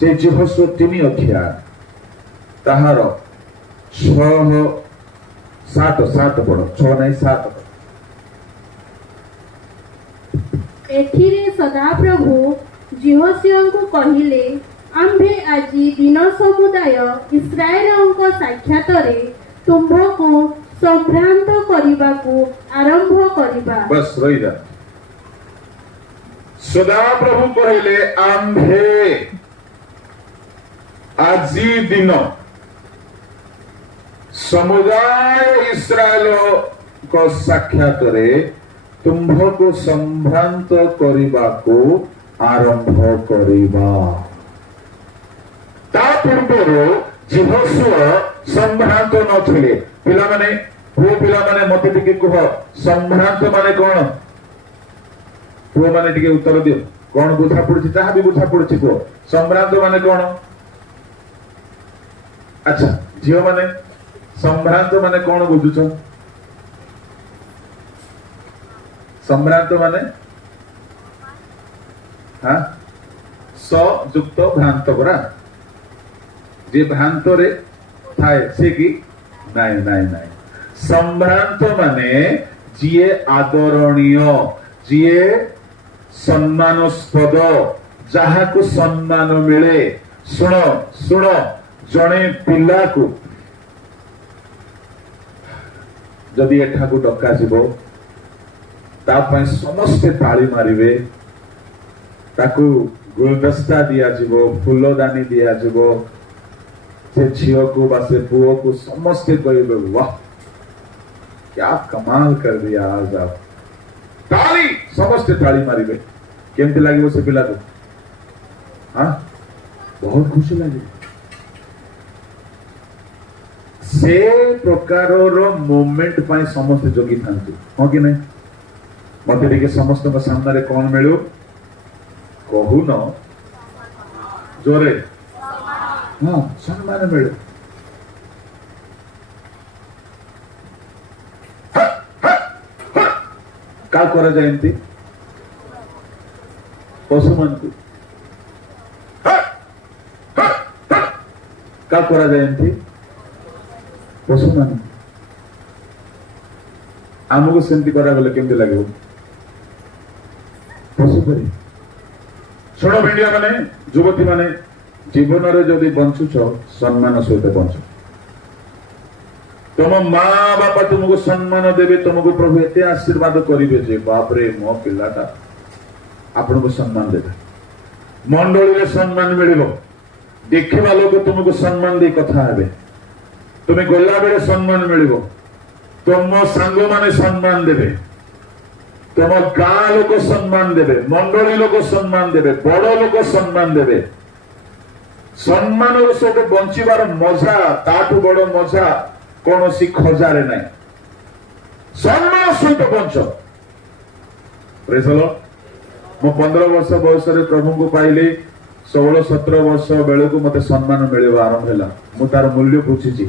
से जिहोशुआ 3 अध्याय ताहार 6-7 पढ़ 6 नहीं 7 एथिरे सदाप्रभु जिहोशिया को कहिले आम्भे आजी दिन समुदाय इस्राएलଙ୍କ साक्षातरे तुम्भको संभ्रांत करिबाकू आरंभ करिबा। बस रही जा सदा प्रभु कहले आम्भे आजी दिन समुदाय इस्राएल को साक्षातरे तुम्भको संभ्रांत करिबाकू आरंभ करिबा। ता पूर्वरो जिहोशुआ संभ्रांत नथिले पिला माने पुओ पिला माने मते टिके कह संभ्रांत माने कोन पुओ माने टिके उत्तर दियो कोन बुझा पड़छि ताहा भी बुझा पड़छि पुओ संभ्रांत माने कोन अच्छा जियो माने संभ्रांत माने कोन बुझुछ संभ्रांत माने हां स युक्त भ्रांत परा जे भ्रांत रे थाए से कि नाई नाई नाई संभ्रांत माने जिए आदरणीय जिए सम्मानस्पद जहा को सम्मान मिले सुन सुन जणे पिला को जदि एठा को डका जीवो ता पय समस्त ताली मारिबे ताकू गुलदस्ता दिया जीवो फूलदानी दिया जीवो से झियो को बा से पुओ को समस्त कहबे वाह क्या कमाल कर दिया आज आप ताली समस्त ताली मारिबे केमते लागिबो से पिला को हां बहुत खुशी लागे से प्रकार रो मोमेंट पाई समस्त जोगी थांतु हो कि नहीं मते देखे समस्त को सामने रे कोन मिलु कहू न जोरे हाँ सम्मान मिले का करा जाए एमती पशु मान को का करा जाए एमती पशु मान आमको सेमती करा गले केमती लागो पशु परी छोड़ भिंडिया माने युवती माने जीवन रे जदि बंचुछ सम्मान सहित बंच तुम माँ बापा तुमको सम्मान देवे तुमको प्रभु एते आशीर्वाद करिवे जे बाप रे मो पिलाटा आपन को सम्मान देवे मंडली रे सम्मान मिलिबो देखिबा लोग तुमको सम्मान दे कथा हेबे तुमे गोला बेले सम्मान मिलिबो तुम संग माने सम्मान देवे तुम गाँ लोग सम्मान देवे मंडली लोग सम्मान देवे बड़ लोग सम्मान देवे सम्मान सहित बंचार मजा ताठू बड़ मजा कौन सी खजारे ना सम्मान सहित बंच मु 15 वर्ष बयस प्रभु को पाइली 16-17 वर्ष बेले को मते सम्मान मिले आरंभ है मु तार मूल्य बुझी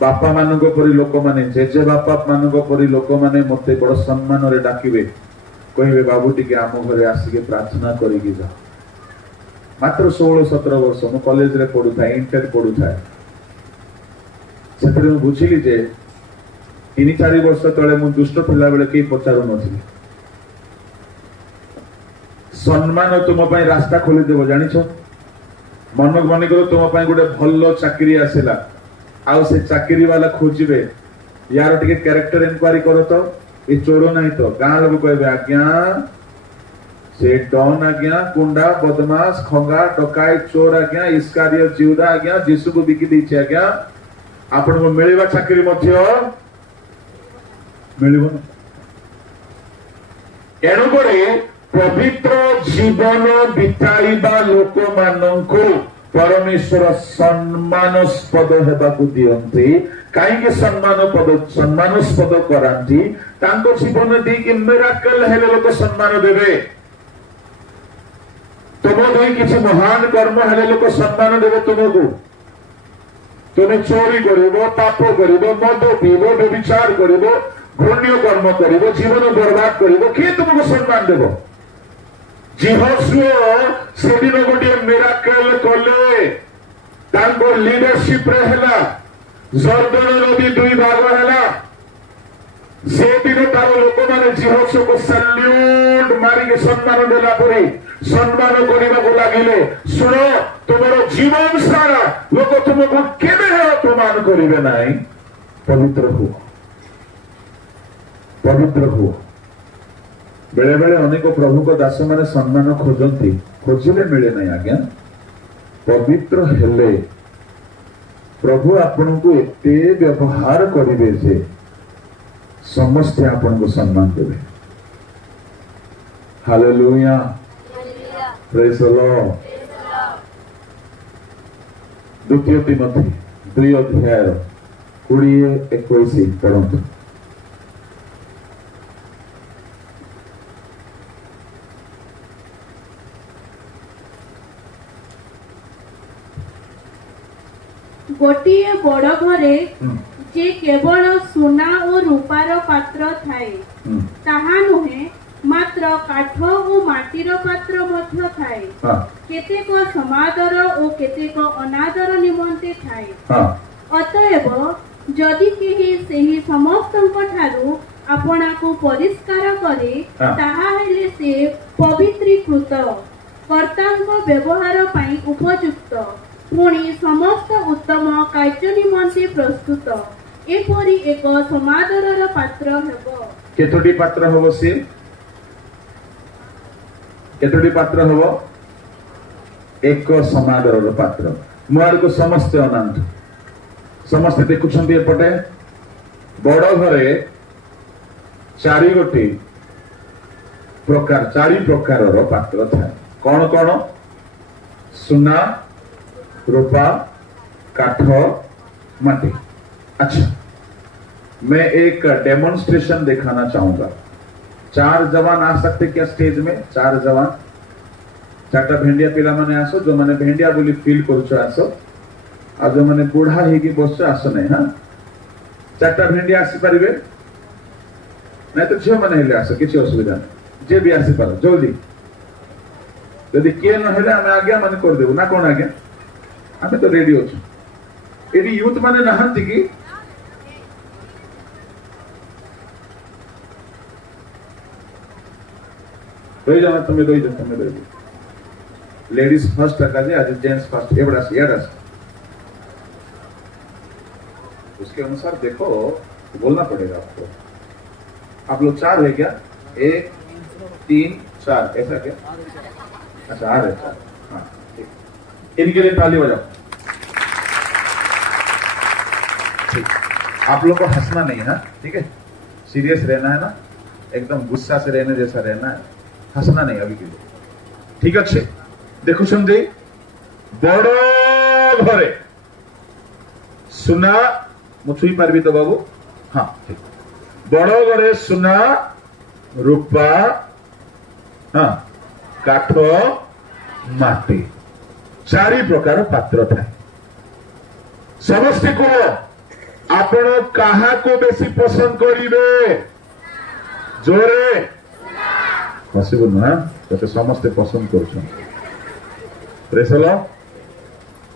बापा मान परी लोक माने जेजे बापा मान परी लोक माने मते बड़ सम्मान रे डाकिबे कहबे बाबू टिके आम घरे आसिके प्रार्थना करिके जा मात्र 16-17 वर्ष मु कॉलेज रे पढुथा इंटर पढुथा सेतरे मु बुझिली जे 3-4 वर्ष तळे मु दुष्ट थिला बेले के पचारु नथिली सम्मान तुम पई रास्ता खोली देबो जानिछो मन मने करो तुम पई गोटे भल्लो चाकरी आसेला आउ से चाकरी वाला खोजिबे यार टिके कैरेक्टर इंक्वायरी करो तो ए चोर नहीं तो गां लोग कहबे आज्ञा से डॉन आज्ञा कुंडा बदमाश खंगा डकाय चोर आज्ञा इस्कारियो जिहुदा आज्ञा यीशु को बिकी दी आज्ञा आपन को मिलिबा चाकरी मध्य मिलिबो एणु करे पवित्र जीवन बिताइबा लोक माननकु परमेश्वर सम्मानस्पद हेबाकु दियंती काई के सम्मानस्पद करांती तांको जीवन दी कि मिराकल हेले लोक सम्मान देबे तुम नहीं किसी महान कर्म हेले लोक सम्मान देवे तुमको तुम्हें चोरी करिवो पाप करिवो मद पीवो व्यभिचार करिवो घृण्य कर्म करिवो जीवन बर्बाद करिवो के तुमको सम्मान देबो जिहोशुआ सेदिन गोटे मिराकल कले तांको लीडरशिप रे हैला जर्दन नदी दुई भाग हैला से दिन तार लोक माने जिहोशुआ को सल्यूट मारी के सम्मान देला परे सम्मान करिबा को लागिले सुनो तुमरो जीवन सारा लोक तुमको केबे अपमान करिवे नाही पवित्र हुओ बेले बेले अनेक प्रभु को दास माने सम्मान खोजंती खोजिले मिले नहीं आज्ञा पवित्र हेले प्रभु आपन को एते व्यवहार करिवे जे समस्त आपन को सम्मान देवे हालेलुया प्रेज द लॉर्ड द्वितीय तिमोथी 2 अध्याय 20-21 पढ़ंतु गोटिए बड़ घरे जे केवल सोना और रूपार पात्र थाए ताहा नुहे मात्र काठ और माटीर पात्र मध्य थाए केतेक समादर और केतेक अनादर निमंते थाए अतएव जदि केही सेही समस्तଙ୍କ ठारू आपना को परिष्कार करे ताहा हेले से पवित्रीकृत कर्ताଙ୍କ व्यवहार पई उपयुक्त पुणी समस्त उत्तम कार्य निमंते प्रस्तुत एपरि एक समादरर पात्र हेबो केतोटी पात्र होबो से केतोटी पात्र होबो एक समादरर पात्र मोर को समस्त अनंत समस्त देखुछंती एपटे बड़ घरे चारि प्रकारर पात्र था कौन कौन सुना रूपा काठ माटी अच्छा मैं एक डेमोन्स्ट्रेशन दिखाना चाहूंगा 4 जवान आ सकते क्या स्टेज में 4 जवान 4टा भेंडिया पिला माने आसो जो माने भेंडिया बोली फील करूछ आसो आ जो माने बूढ़ा हे की बस आसो नहीं हां 4टा भेंडिया आसी परिबे नहीं तो झियो माने हेले आसो किछि असुविधा नहीं जे भी आसी पारो जल्दी यदि के न हेले हम आज्ञा माने कर देबो ना कोन आज्ञा हमें तो रेडी होଛୁ एडी यूथ माने नहंती की रही जाना तुम्हें रही लेडीज फर्स्ट रखा जाए आज जेंट्स फर्स्ट एवड़ा उसके अनुसार देखो बोलना पड़ेगा आपको आप लोग 4 है क्या 1 3 4 ऐसा क्या अच्छा आ रहे हाँ इनके लिए ताली बजाओ ठीक आप लोग को हंसना नहीं है ठीक है सीरियस रहना है ना एकदम गुस्सा से रहने जैसा रहना है हंसना नहीं अभी के लिए ठीक अच्छे देखो सुनते बड़ घरे सुना मुछुई पारबी तो बाबू हाँ ठीक बड़ घरे सुना रूपा हाँ काठ माटी 4 प्रकार पात्र था समस्ते को आपण कहा को बेसी पसंद करिवे जोरे पॉसिबल ना तो समस्ते पसंद करूछन प्रेसलो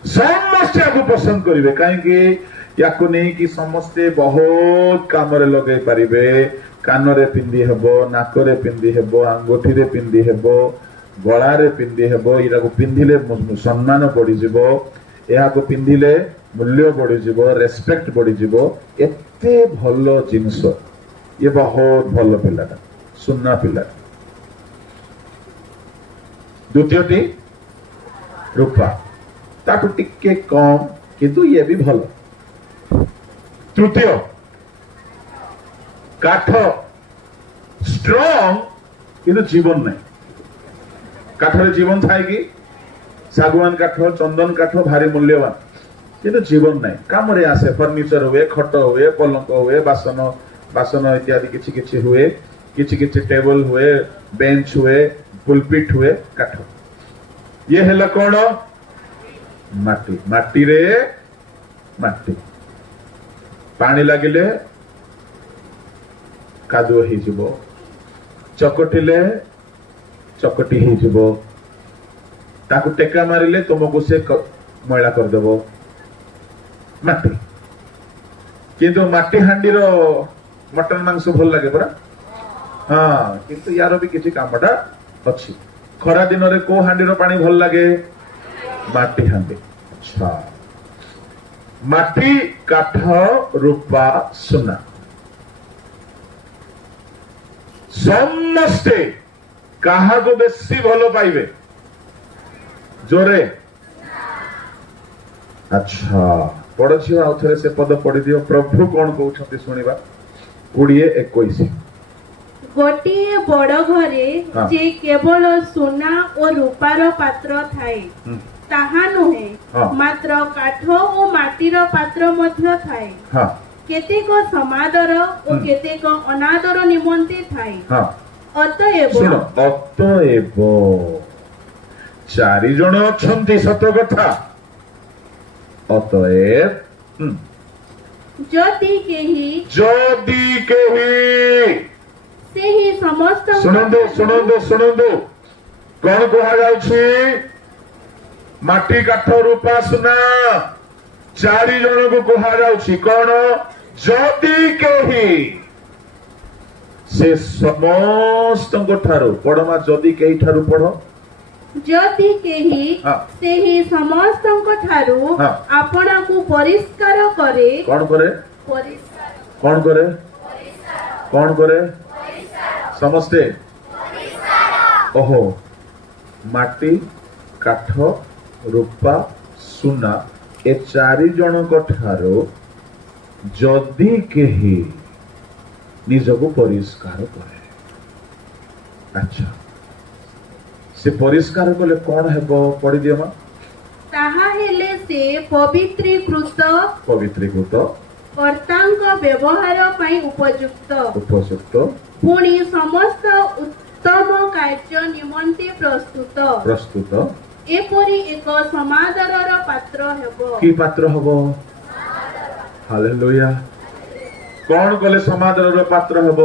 समस्ते को पसंद करिवे काहे कि याको नहीं कि समस्ते बहुत काम रे लगे परिबे कान रे पिंदी हेबो नाक रे पिंदी हेबो अंगूठी रे पिंदी हेबो गला रे पिंदी हेबो इरा को पिंदिले सम्मान बढ़ी जिवो एहा को पिंदिले मूल्य बढ़ी जिवो रेस्पेक्ट बढ़ी जिवो एते भलो जिंस ये बहुत भलो पिलाटा सुन्ना पिला द्वितीयटी रूपा ताकू टिके कम किंतु ये भी भलो तृतीय काठ स्ट्रॉन्ग किंतु जीवन नहीं काठरे जीवन थाए कि सागवान काठ चंदन काठ भारी मूल्यवान किंतु जीवन नहीं काम रे आसे फर्निचर हुए खट हुए पलंक हुए बासन बासन इत्यादि किछि किछि हुए किछि किछि टेबल हुए बेंच हुए पुलपिट हुए काठ ये हेला कोन माटी माटी रे माटी पानी लागिले कादुओ ही जिवो चकटिले ଚକଟି ହେଇଯିବ, ତାକୁ ଟେକା ମାରିଲେ ତୁମକୁ ସେ ମଇଳା କରିଦେବ। ମାଟି, କିନ୍ତୁ ମାଟି ହାଣ୍ଡିର ମଟନ ମାଂସ ଭଲ ଲାଗେ ପରା। ହଁ, କିନ୍ତୁ ୟାର ବି କିଛି କାମଟା ଅଛି। ଖରା ଦିନରେ କୋଉ ହାଣ୍ଡିର ପାଣି ଭଲ ଲାଗେ? ମାଟି ହାଣ୍ଡି। ଆଚ୍ଛା, ମାଟି, କାଠ, ରୂପା, ସୁନା ସମସ୍ତେ କାହାକୁ ବେଶୀ ଭଲ ପାଇବେ? ଜୋରେ। ଆଚ୍ଛା, ପଢୁଛି ଆଉ ଥରେ ସେ ପଦ ପଢିଦିଅ। ପ୍ରଭୁ କଣ କହୁଛନ୍ତି ଶୁଣିବା। 20:21। ଗୋଟିଏ ବଡ଼ ଘରେ ହଁ। ଯେ କେବଳ ସୁନା ଓ ରୂପାର ପାତ୍ର ଥାଏ ତାହା ନୁହେଁ, ହଁ। ମାତ୍ର କାଠ ଓ ମାଟିର ପାତ୍ର ମଧ୍ୟ ଥାଏ। ହଁ କେତେକ ସମାଦର ଓ କେତେକ ଅନାଦର ନିମନ୍ତେ ଥାଏ। ହଁ, ଅତଏବ ଶୁଣ, ଅତଏବ 4 ଜଣ ଅଛନ୍ତି, ସତ କଥା। ଅତଏବ ଯଦି କେହି ସେହି ସମସ୍ତ ଶୁଣନ୍ତୁ ଶୁଣନ୍ତୁ ଶୁଣନ୍ତୁ, କଣ କୁହାଯାଉଛି? ମାଟି, କାଠ, ରୂପା, ସୁନା 4 ଜଣଙ୍କୁ କୁହାଯାଉଛି। କଣ? ଯଦି କେହି ସେ ସମସ୍ତଙ୍କ ଠାରୁ, ପଢମା, ଯଦି କେହି ଠାରୁ ପଢ। ଯଦି କେହି ହଁ। ସେହି ସମସ୍ତଙ୍କ ଠାରୁ ହଁ। ଆପଣାକୁ ପରିଷ୍କାର କରେ। କଣ କରେ? ପରିଷ୍କାର କଣ କରେ? କଣ କରେ? ସମସ୍ତେ। ଓହୋ, ମାଟି, କାଠ, ରୂପା, ସୁନା ଏ 4 ଜଣଙ୍କ ଠାରୁ ଯଦି କେହି ନିଜକୁ ପରିଷ୍କାର କରେ। ଆଚ୍ଛା, ସେ ପରିଷ୍କାର କଲେ କଣ ହେବ? ପଢିଦିଅ ମା। ତାହା ହେଲେ ସେ ପବିତ୍ରୀକୃତ କର୍ତ୍ତାଙ୍କ ବ୍ୟବହାର ପାଇଁ ଉପଯୁକ୍ତ ପୁଣି ସମସ୍ତ ଉତ୍ତମ କାର୍ଯ୍ୟ ନିମନ୍ତେ ପ୍ରସ୍ତୁତ ଏପରି ଏକ ସମାଦରର ପାତ୍ର ହେବ। କି ପାତ୍ର ହେବ? ହାଲେଲୁୟା। କଣ କଲେ ସମାଦରର ପାତ୍ର ହେବ?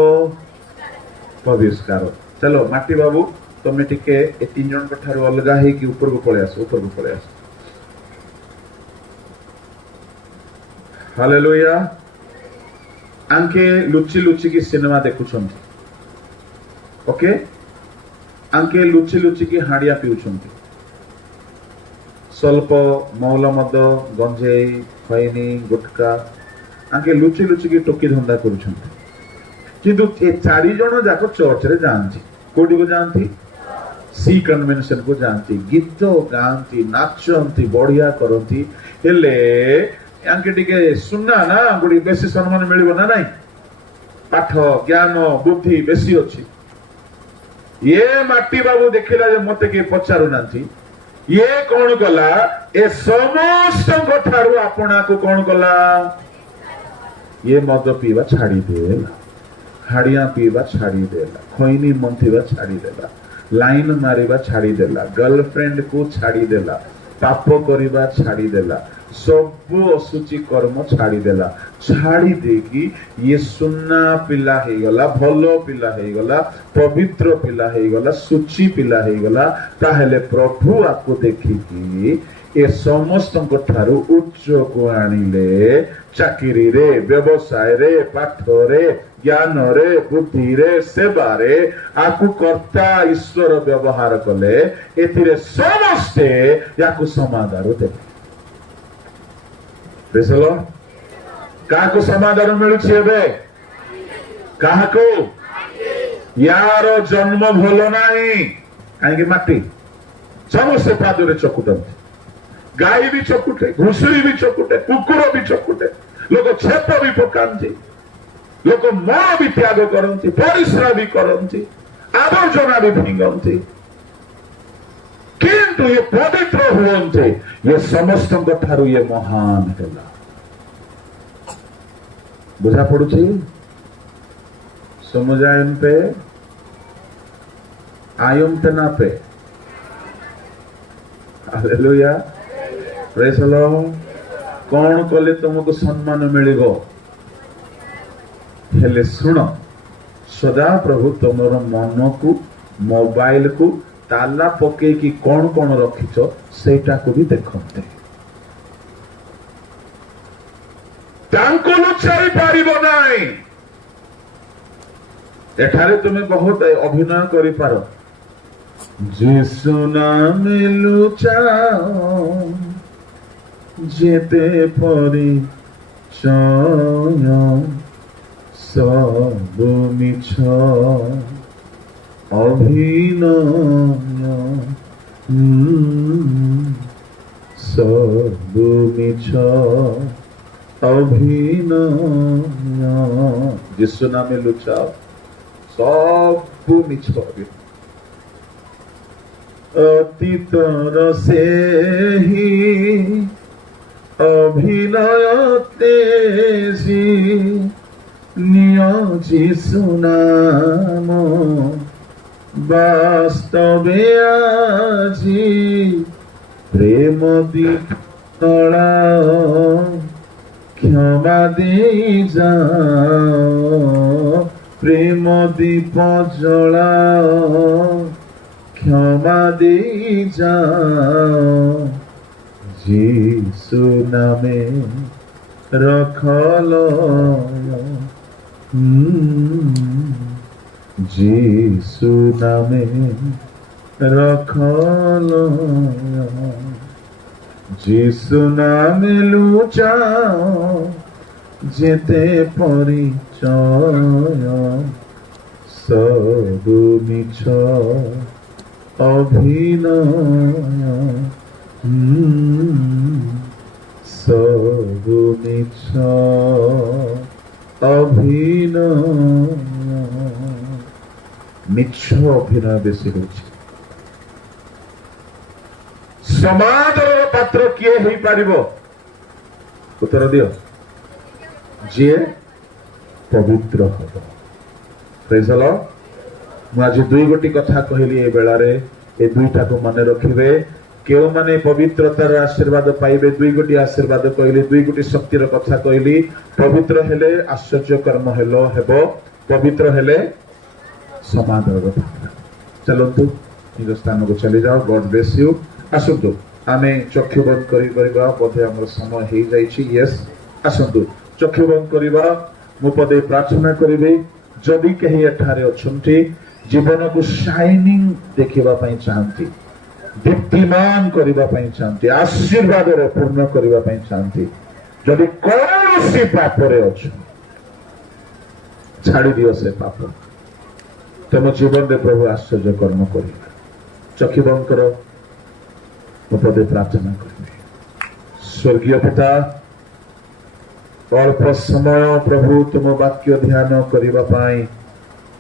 ପରିଷ୍କାର। ଚलो ମାଟି ବାବୁ, ତମେ ଟିକେ ଏ 3 ଜଣଙ୍କ ଠାରୁ ଅଲଗା ହେଇକି ଉପରକୁ ପଳେଇ ଆସ। ହାଲେଲୁୟା। ଆଙ୍କେ ଲୁଚି ଲୁଚିକି ସିନେମା ଦେଖୁଛନ୍ତି। ଓକେ, ଆଙ୍କେ ଲୁଚି ଲୁଚିକି ହାଣ୍ଡିଆ ପିଉଛନ୍ତି। ସ୍ୱଳ୍ପ ମୌଲ ମଦ, ଗଞ୍ଜେଇ, ଖଇନି, ଗୁଟକା ଆଙ୍କେ ଲୁଚି ଲୁଚିକି ଟୋକି ଧନ୍ଦା କରୁଛନ୍ତି। କିନ୍ତୁ ଏ 4 ଜଣ ଯାକ ଚର୍ଚ୍ଚରେ ଯାଆନ୍ତି। କୋଉଠିକୁ ଯାଆନ୍ତି? ସି କନଭେନସନ କୁ ଯାଆନ୍ତି। ଗୀତ ଗାଆନ୍ତି, ନାଚନ୍ତି, ବଢିଆ କରନ୍ତି। ହେଲେ ଆଙ୍କେ ଟିକେ ସୁନା ନା, ଗୋଟେ ବେଶୀ ସମ୍ମାନ ମିଳିବ ନା ନାଇଁ? ପାଠ, ଜ୍ଞାନ, ବୁଦ୍ଧି ବେଶୀ ଅଛି। ଇଏ ମାଟି ବାବୁ ଦେଖିଲା ଯେ ମତେ କିଏ ପଚାରୁନାହାନ୍ତି, ଇଏ କଣ କଲା? ଏ ସମସ୍ତଙ୍କ ଠାରୁ ଆପଣାକୁ କଣ କଲା? ଇଏ ମଦ ପିଇବା ଛାଡିଦେଲା, ହାଡିଆ ପିଇବା ଛାଡିଦେଲା, ଖଇନି ମନ୍ଥିବା ଛାଡିଦେଲା, ଲାଇନ ମାରିବା ଛାଡିଦେଲା, ଗର୍ଲଫ୍ରେଣ୍ଡ କୁ ଛାଡିଦେଲା, ପାପ କରିବା ଛାଡିଦେଲା, ସବୁ ଅସୁଚି କର୍ମ ଛାଡିଦେଲା। ଛାଡି ଦେଇକି ଇଏ ସୁନା ପିଲା ହେଇଗଲା, ଭଲ ପିଲା ହେଇଗଲା, ପବିତ୍ର ପିଲା ହେଇଗଲା, ସୁଚି ପିଲା ହେଇଗଲା। ତାହେଲେ ପ୍ରଭୁ ଆକୁ ଦେଖିକି ଏ ସମସ୍ତଙ୍କ ଠାରୁ ଉଚ୍ଚକୁ ଆଣିଲେ। ଚାକିରିରେ, ବ୍ୟବସାୟରେ, ପାଠରେ, ଜ୍ଞାନରେ, ବୁଦ୍ଧିରେ, ସେବାରେ ଆକୁ କର୍ତ୍ତା ଈଶ୍ୱର ବ୍ୟବହାର କଲେ। ଏଥିରେ ସମସ୍ତେ ୟାକୁ ସମାଦର ଦେଲେ। କାହାକୁ ସମାଦର ମିଳୁଛି ଏବେ? କାହାକୁ? ୟାର ଜନ୍ମ ଭଲ ନାହିଁ। କାହିଁକି? ମାଟି। ସମସ୍ତେ ପାଦରେ ଚକୁଟନ୍ତି। ଗାଈ ବି ଚକୁଟେ, ଘୁଷୁରୀ ବି ଚକୁଟେ, କୁକୁର ବି ଚକୁଟେ, ଲୋକ ଛେପ ବି ପକାନ୍ତି, ଲୋକ ମଳ ବି ତ୍ୟାଗ କରନ୍ତି, ପରିଶ୍ରା ବି କରନ୍ତି, ଆବର୍ଜନା ବି ଫିଙ୍ଗନ୍ତି। କିନ୍ତୁ ଇଏ ପବିତ୍ର ହୁଅନ୍ତେ। ଇଏ ସମସ୍ତଙ୍କ ଠାରୁ ଇଏ ମହାନ ହେଲା। ବୁଝା ପଡୁଛି? ସମୁଜାୟନ पे आयम तना पे। Hallelujah, praise the Lord. कौन कले तुमको सम्मान मिलिबो? हेले सुनो, सदा प्रभु तुमर मन को मोबाइल को ताला पके कि कौन कौन रखिच सेटा को भी देखते लुचाई पार नाई एठारे तुम्हें बहुत अभिनय करि पारो जिसु नाम लुचाओ जेते परी सब मिछ अभिनय सब मिछ अभिनय जिसु नाम लुचाओ सब मिछ अतीतर से ही अभिनय तेजी जिसु नाम वास्तवे आजी प्रेम दीप तला क्षमा दे जाओ प्रेम दीप जलाओ क्षमा दे जाओ जिसु नामे रखल जिसु नामे रखल जिसु नामे लुचाओ जेते परिचय सब मिछ अभिनय सब मिछ अभिनय मिछ अभिनय बेसी होछि समाजर पात्र किए हो पारिबो उत्तर दियो जे पवित्र हबो प्रेज द लॉर्ड मु आज दुई गोटी कथा कहली ए बेला रे ए दुईटा को मन रखिबे केउ माने पवित्रतार आशीर्वाद पाइबे दुई गोटी आशीर्वाद कहली दुई गोटी शक्तिर कथा कहली पवित्र हेले आश्चर्य कर्म हेलो हेबो पवित्र हेले समाधान पात्र चलंतु निज स्थान को चली जाओ गॉड ब्लेस यू आसंतु आमे चक्षु बंद करी करबा बोधे हमर समय हे जाईछि यस आसंतु चक्षु बंद करबा मु पदे प्रार्थना करिबे जदि कहि एठारे अछंती जीवन को शाइनिंग देखिबा पई चाहंती दीप्तिमान करिबा पई चाहंती आशीर्वाद रे पूर्ण करिबा पई चाहंती जदि कौनसी पाप रे अछ छाड़ी दियो से पाप तुम जीवन रे प्रभु आश्चर्य कर्म करिबा चक्षु बंद करो पदे प्रार्थना करिबे स्वर्गीय पिता अल्प समय प्रभु तुम वाक्य ध्यान करिबा पाई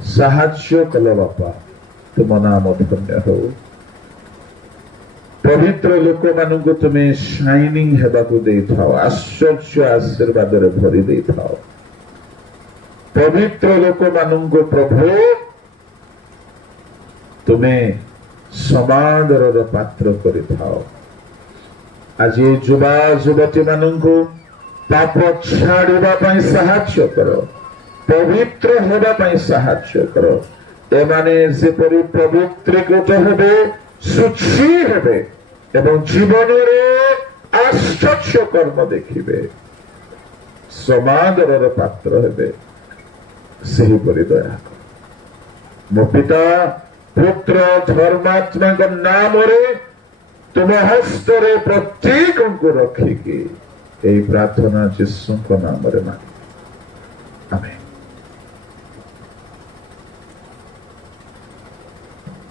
साहाय्य कल बापा तुम नाम धन्य हो पवित्र लोक मानू तुम्हें शाइनिंग हेबाकू दे थाओ आश्चर्य आशीर्वाद रे भरी दे थाओ पवित्र लोक मानू प्रभु तुम्हें समादर पात्र करि थाओ आज ये युवा युवती मानू पाप छाड़िबा पई साहाय्य करो पवित्र हेबा पई साहाय्य करो एमाने जेपरि पवित्रीकृत हेबे सुची हेबे एवं जीवन रे आश्चर्य कर्म देखिबे समादर पात्र हेबे सही परि दया कर मो पिता पुत्र धर्मात्मा का नाम रे तुम हस्त रे प्रत्येक को रखिकी यही प्रार्थना जिसु को नाम रे मांगी आमेन।